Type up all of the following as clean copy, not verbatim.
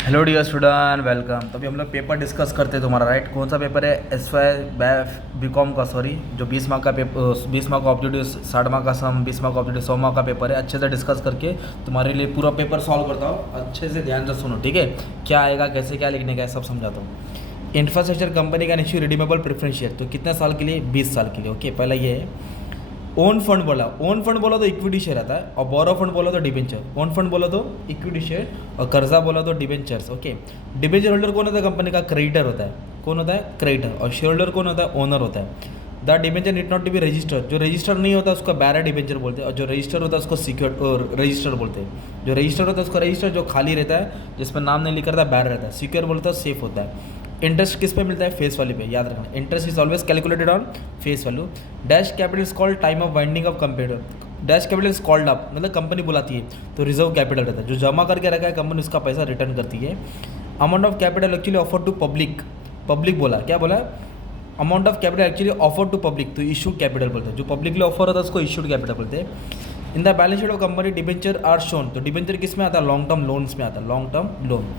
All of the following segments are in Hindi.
Hello dear student, welcome. तो अभी हम लोग पेपर डिस्कस करते हैं तुम्हारा, राइट। कौन सा पेपर है? एसवाई बी कॉम का, सॉरी, जो 20 मार्क का पेपर, 20 मार्क का ऑब्जेक्टिव, 60 मार्क का सम, 20 मार्क का ऑब्जेक्टिव, 100 मार्क का पेपर है। अच्छे से डिस्कस करके तुम्हारे लिए पूरा पेपर सॉल्व करता हूँ। अच्छे से ध्यान से सुनो, ठीक है। क्या आएगा, कैसे क्या लिखने का है, सब समझाता हूँ। इंफ्रास्ट्रक्चर कंपनी का इश्यू रिडीमेबल प्रेफरेंस शेयर, तो कितने साल के लिए? 20 साल के लिए। ओके, पहला ये है। ओन फंड बोला, ओन फंड बोला तो इक्विटी शेयर आता है, और बोरो फंड बोला तो डिबेंचर। ओन फंड बोला तो इक्विटी शेयर, और कर्जा बोला तो डिबेंचर्स। ओके, डिबेंचर होल्डर कौन होता है? कंपनी का क्रेडिटर होता है। कौन होता है? क्रेडिटर। और शेयर होल्डर कौन होता है? ओनर होता है। The debenture need not to be registered, जो रजिस्टर नहीं होता उसको बैरर डिबेंचर बोलते हैं, और जो रजिस्टर होता है उसको सिक्योर रजिस्टर बोलते हैं। जो रजिस्टर होता है उसको रजिस्टर, जो खाली रहता है जिसमें नाम नहीं लिखा रहता है बैरर रहता है। सिक्योर बोलता है सेफ होता है। इंटरेस्ट किस पे मिलता है? फेस वैल्यू पे, याद रखना। Interest is always calculated on face value. Dash capital is called time of winding of computer. Dash capital is called up, मतलब कंपनी बुलाती है तो रिजर्व कैपिटल रहता है, जो जमा करके रखा है कंपनी उसका पैसा रिटर्न करती है। Amount of capital actually offer to public, public बोला, क्या बोला? Amount of capital actually offer to public, तो इशूड कैपिटल बोलते हैं। जो पब्लिकली ऑफर होता है उसको इशूड कैपिटल बोलते हैं। In the balance sheet of company debenture are shown, तो डिबेंचर किस में आता है? लॉन्ग टर्म लोन्स में आता है, लॉन्ग टर्म लोन।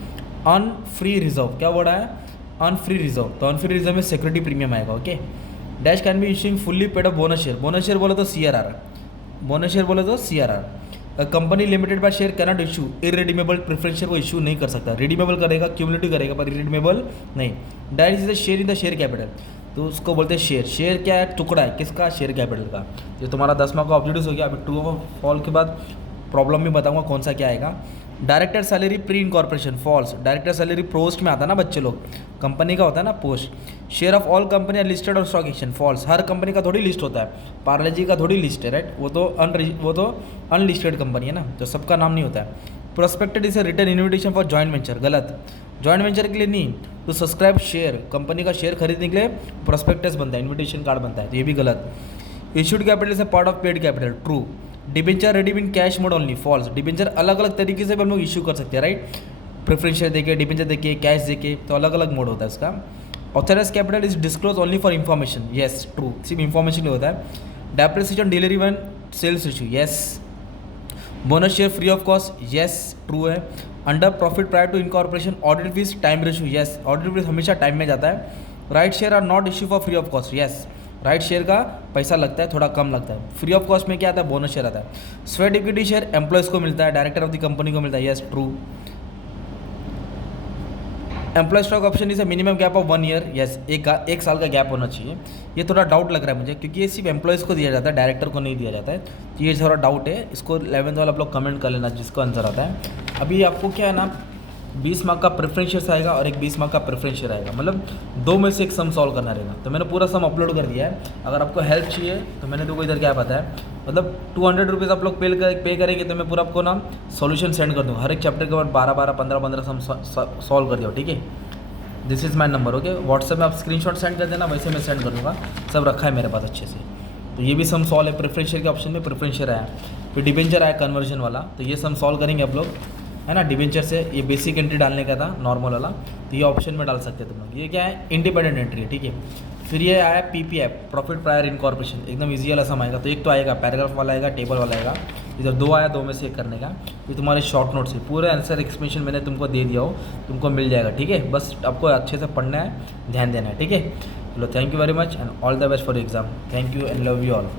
अन फ्री रिजर्व, क्या बोला है? अन फ्री रिजर्व, तो अन फ्री रिजर्व में सिक्योरिटी प्रीमियम आएगा। Okay, dash can be issuing fully paid of bonus share. Bonus share बोले तो CRR, बोनस शेयर बोले तो CRR। Company limited by share cannot issue irredeemable preference share को इशू नहीं कर सकता। रिडीमेबल करेगा, क्यूमुलेटिव करेगा, पर इरिडीमेबल नहीं। Dash is the share in the share capital, तो उसको बोलते हैं शेयर। शेयर क्या है? टुकड़ा है, किसका? शेयर कैपिटल का। जो तुम्हारा 10 मार्क का ऑब्जेक्टिव हो गया। अभी ट्रू ऑफ फॉल के बाद प्रॉब्लम में बताऊंगा कौन सा क्या आएगा। Director salary pre incorporation, false. Director salary post में आता है ना, बच्चे लोग, कंपनी का होता है ना post. Share of all company are listed on stock exchange, false. हर कंपनी का थोड़ी लिस्ट होता है, पार्ले जी का थोड़ी लिस्ट है, राइट। वो तो अनलिस्टेड कंपनी है ना, तो सबका नाम नहीं होता है। Prospectus is a return invitation for joint venture, गलत। जॉइंट वेंचर के लिए नहीं, तो सब्सक्राइब शेयर, कंपनी का शेयर खरीदने के लिए प्रोस्पेक्टस बनता है, इन्विटेशन कार्ड बनता है, तो ये भी गलत। Issued capital is a part of paid capital, true. Debenture redeem in cash mode only, false. Debenture अलग अलग तरीके से भी हम लोग इशू कर सकते हैं, राइट। प्रेफरेंस शेयर देके, डिबेंचर देके, कैश देके, तो अलग अलग मोड होता है इसका। Authorise capital is disclose only for information, yes, true, सिर्फ इन्फॉर्मेशन होता है। Depreciation delivery one sales issue, yes. Bonus share free of cost, yes, true है। Under profit prior to incorporation audit fees time ratio, yes, audit fees हमेशा टाइम में जाता है। Right share are not issue for free of cost, yes. Right share का पैसा लगता है, थोड़ा कम लगता है। फ्री ऑफ कॉस्ट में क्या आता है? बोनस शेयर आता है। स्वेट इक्विटी शेयर एम्प्लॉयज़ को मिलता है, डायरेक्टर ऑफ द कंपनी को मिलता है, yes, true. Employ stock option is minimum gap of 1 year, yes, एक साल का गैप होना चाहिए। ये थोड़ा डाउट लग रहा है मुझे, क्योंकि ये सिर्फ एम्प्लॉयज़ को दिया जाता है, डायरेक्टर को नहीं दिया जाता है, तो ये थोड़ा डाउट है। इसको 11th वाला आप लोग कमेंट कर लेना जिसको आंसर आता है। अभी आपको क्या है ना, 20 मार्क का प्रेफरेंस शेयर आएगा और एक 20 मार्क का प्रेफरेंस शेयर आएगा, मतलब दो में से एक सम सॉल्व करना रहेगा। तो मैंने पूरा सम अपलोड कर दिया है, अगर आपको हेल्प चाहिए तो मैंने देखो इधर क्या पता है, मतलब 200 रुपीज़ आप लोग पे करेंगे तो मैं पूरा आपको ना सॉल्यूशन सेंड कर दूँ। हर एक चैप्टर के बाद 12-12, 15-15 सम सॉल्व कर दिया, ठीक है। This is my number, okay. WhatsApp में आप स्क्रीनशॉट सेंड कर देना, वैसे मैं सेंड कर दूँगा, सब रखा है मेरे पास अच्छे से। तो ये भी सम सॉल्व है, प्रेफरेंस शेयर के ऑप्शन में प्रेफरेंस शेयर आया, फिर डिबेंचर आया कन्वर्जन वाला, तो ये सम सॉल्व करेंगे आप लोग, है ना। डिबेंचर से ये बेसिक एंट्री डालने का था, नॉर्मल वाला, तो ये ऑप्शन में डाल सकते हैं तुम लोग। ये क्या है? इंडिपेंडेंट एंट्री है, ठीक है। फिर ये आया PPF, प्रॉफिट प्रायर इनकॉर्पोरेशन, एकदम इजी वाला सम आएगा। तो एक तो आएगा पैराग्राफ वाला आएगा, टेबल वाला आएगा, इधर दो आया, दो में से एक करने का। फिर तुम्हारे शॉर्ट नोट्स है, पूरे आंसर एक्सप्लेनेशन मैंने तुमको दे दिया हो, तुमको मिल जाएगा, ठीक है। बस आपको अच्छे से पढ़ना है, ध्यान देना है, ठीक है। चलो, thank you very much and all the best for exam. Thank you and love you all.